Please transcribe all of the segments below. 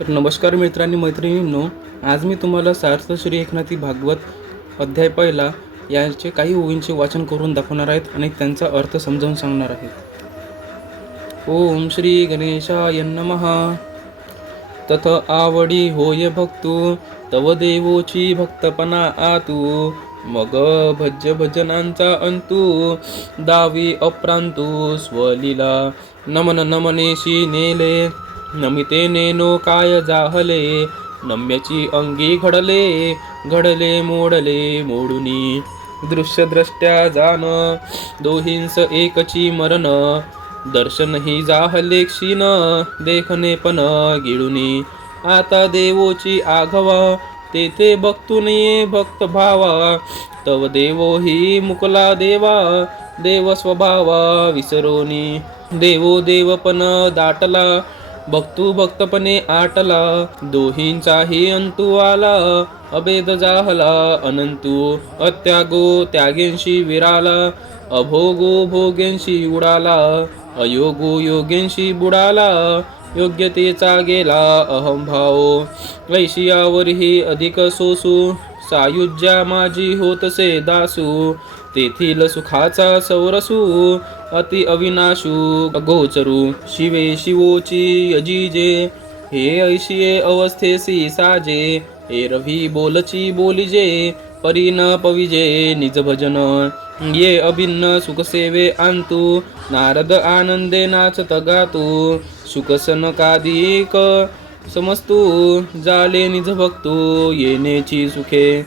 तर नमस्कार मित्रांनी मैत्रिणींनो, आज मी तुम्हाला सार्थ श्री एकनाथी भागवत अध्याय पहिला याचे काही ओळींचे वाचन करून दाखवणार आहेत आणि त्यांचा अर्थ समजावून सांगणार आहे. ओम श्री गणेशाय नमः. तथ आवडी होय भक्तू तव देवोची भक्तपणा आतू, मग भज्य भजनांचा अंतू, दावी अप्रांतू स्वलीला नमन नमनेशी नेले, नमिते नेनो काय जाहले, नम्याची अंगी घडले, घडले मोडले मोडुनी, दृश्य द्रष्ट्या जान दोहींस एकची मरण, दर्शन ही जाहले क्षीण देखणे पण गिळुनी, आता देवोची आघवा तेथे भक्तून ये भक्त भावा, तव देवो ही मुकला देवा, देव स्वभावा विसरोनी, देवो देवपण दाटला, भक्तू भक्तपणे आटला, दोहींचाही अंतू आला, अभेद जाहला अनंतू, अत्यागो त्यागेंशी विराला, अभोगो भोगेंशी उडाला, अयोगो योगेंशी बुडाला, योग्यतेचा गेला अहंभाव, वैशियावरही अधिक सोसू, सायुज्या माझी होतसे दासू, तेथील सुखाचा सौरसू, अति अविनाशू अगोचरू, शिवे शिवोची अजिजे, हे ऐशिये अवस्थेसी साजे, हे रवी बोलची बोलिजे, परी न पविजे निज भजन, ये अभिन्न सुखसेवे आंतू, नारद आनंदे नाचत गातू, सुखसनकादिक समस्तू, जाले निज भक्तू येनेची सुखे,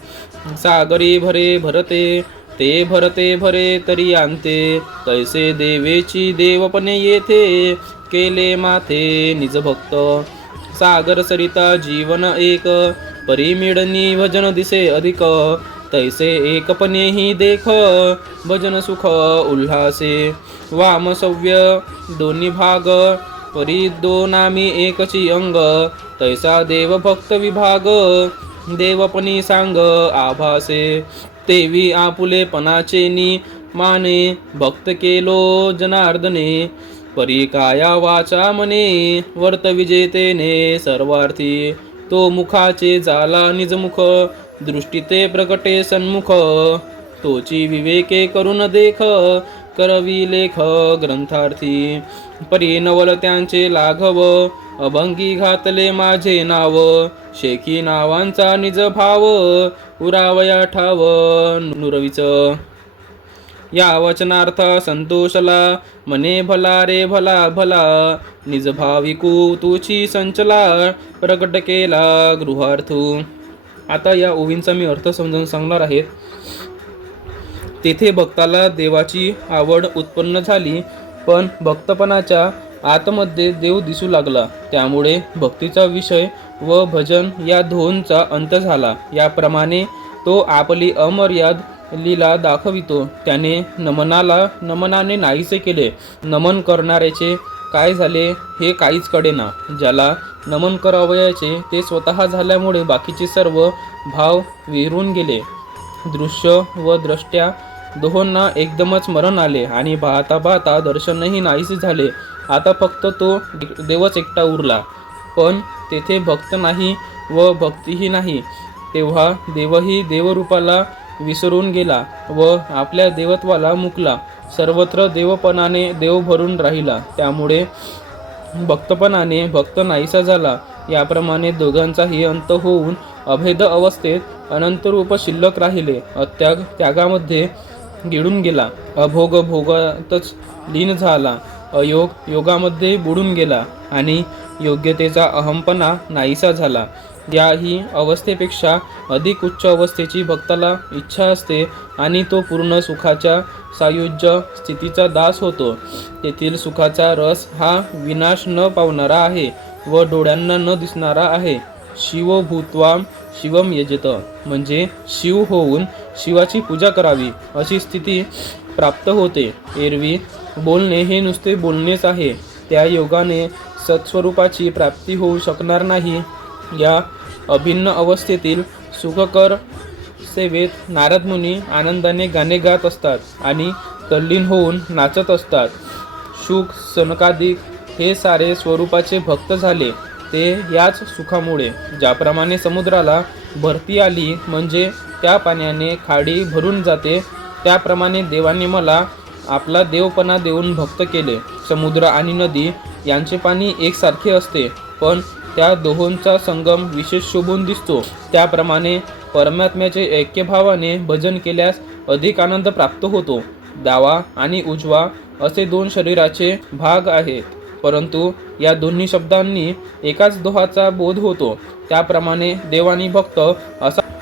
सागरी भरे भरते, ते भरते भरे तरी आणते, तैसे देवेची देवपणे येथे, केले माथे निज भक्त, सागर सरिता जीवन एक, परिमिडनी भजन दिसे अधिक, तैसे एकपणेही देख, भजन सुख उल्हासे, वाम सव्य दोन्ही भाग, परी दोनामी एकची अंग, तैसा देव भक्त विभाग, देवपणी सांग आभासे, तेवी आपुले पणाचे नि माने, भक्त केलो जनार्दने, परी काया वाचा मने, वर्त विजेतेने सर्वार्थी, तो मुखाचे जाला निजमुख, दृष्टी ते प्रकटे सन्मुख, तोची विवेके करून देख, करवी लेख ग्रंथार्थी, परी नवल त्यांचे लाघव, अभंगी घातले माझे नाव, शेखी नावांचा निज भाव, उरावया ठाव नुरविच, या वचनार्थ संतोषला, मने भला रे भला भला, निज भाविकू तुची संचला, प्रकट केला गृहार्थू. आता या ओवींचा मी अर्थ समजावून सांगणार आहे. तेथे भक्ताला देवाची आवड उत्पन्न झाली, पण भक्तपणाच्या आतमध्ये देव दिसू लागला, त्यामुळे भक्तीचा विषय व भजन या दोहोंचा अंत झाला. याप्रमाणे तो आपली अमर्याद लीला दाखवितो. त्याने नमनाला नमनाने नाहीसे केले. नमन करणाऱ्याचे काय झाले हे काहीच कळेना. ज्याला नमन करावयाचे ते स्वतः झाल्यामुळे बाकीचे सर्व भाव विरून गेले. दृश्य व द्रष्ट्या दोहोंना एकदमच मरण आले आणि पाहता पाहता दर्शनही नाहीसे झाले. आता फक्त तो देवच एकटा उरला. पण तेथे भक्त नाही व भक्तीही नाही. तेव्हा देवही देवरूपाला विसरून गेला व आपल्या देवत्वाला मुकला. सर्वत्र देवपणाने देव भरून राहिला. त्यामुळे भक्तपणाने भक्त नाहीसा झाला. याप्रमाणे दोघांचाही अंत होऊन अभेद अवस्थेत अनंतरूप शिल्लक राहिले. अत्याग त्यागामध्ये गिळून गेला. अभोग भोगातच लीन झाला. अयोग योगामध्ये बुडून गेला आणि योग्यतेचा अहंपणा नाहीसा झाला. याही अवस्थेपेक्षा अधिक उच्च अवस्थेची भक्ताला इच्छा असते आणि तो पूर्ण सुखाच्या सायुज्य स्थितीचा दास होतो. तेथील सुखाचा रस हा विनाश न पावणारा आहे व डोळ्यांना न दिसणारा आहे. शिव भूत्वा शिवम यजेत, म्हणजे शिव होऊन शिवाची पूजा करावी अशी स्थिती प्राप्त होते. एरवी बोलणे हे नुसते बोलणेच आहे. त्या योगाने सत्स्वरूपाची प्राप्ती होऊ शकणार नाही. या अभिन्न अवस्थेतील सुखकर सेवेत नारद मुनी आनंदाने गाणे गात असतात आणि तल्लीन होऊन नाचत असतात. शुक सनकादिक हे सारे स्वरूपाचे भक्त झाले. ते याच सुखामुळे. ज्याप्रमाणे समुद्राला भरती आली म्हणजे त्या पाण्याने खाडी भरून जाते, त्याप्रमाणे देवाने मला आपला देवपणा देऊन भक्त केले. समुद्र आणि नदी यांचे पाणी एकसारखे असते, पण त्या दोहोंचा संगम विशेष शोभून दिसतो. त्याप्रमाणे परमात्म्याचे ऐक्यभावाने भजन केल्यास अधिक आनंद प्राप्त होतो. डावा आणि उजवा असे दोन शरीराचे भाग आहेत, परंतु या दोन्ही शब्दांनी एकाच दोहाचा बोध होतो. त्याप्रमाणे देव आणि भक्त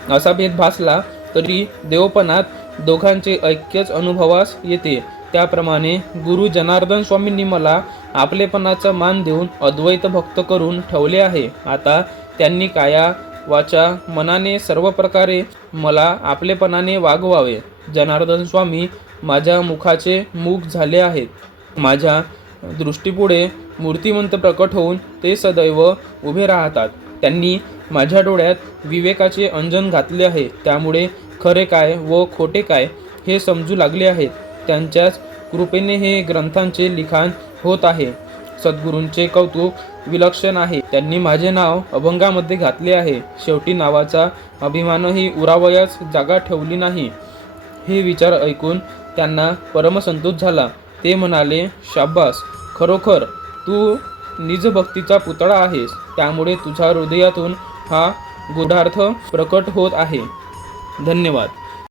असा भेद भासला तरी देवपणात दोघांचे ऐक्यच अनुभवास येते. त्याप्रमाणे गुरु जनार्दन स्वामींनी मला आपलेपणाचा मान देऊन अद्वैत भक्त करून ठेवले आहे. आता त्यांनी काया वाचा मनाने सर्व प्रकारे मला आपलेपणाने वागवावे. जनार्दन स्वामी माझ्या मुखाचे मुख झाले आहेत. माझ्या दृष्टीपुढे मूर्तिमंत प्रकट होऊन ते सदैव उभे राहतात. त्यांनी माझ्या डोळ्यात विवेकाचे अंजन घातले आहे, त्यामुळे खरे काय व खोटे काय हे समजू लागले आहेत. त्यांच्याच कृपेने हे ग्रंथांचे लिखाण होत आहे. सद्गुरूंचे कौतुक विलक्षण आहे. त्यांनी माझे नाव अभंगामध्ये घातले आहे. शेवटी नावाचा अभिमानही उरावयास जागा ठेवली नाही. हे विचार ऐकून त्यांना परमसंतोष झाला. ते म्हणाले, शाब्बास, खरोखर तू निजभक्तीचा पुतळा आहेस. त्यामुळे तुझ्या हृदयातून हा गूढार्थ प्रकट होत आहे. धन्यवाद.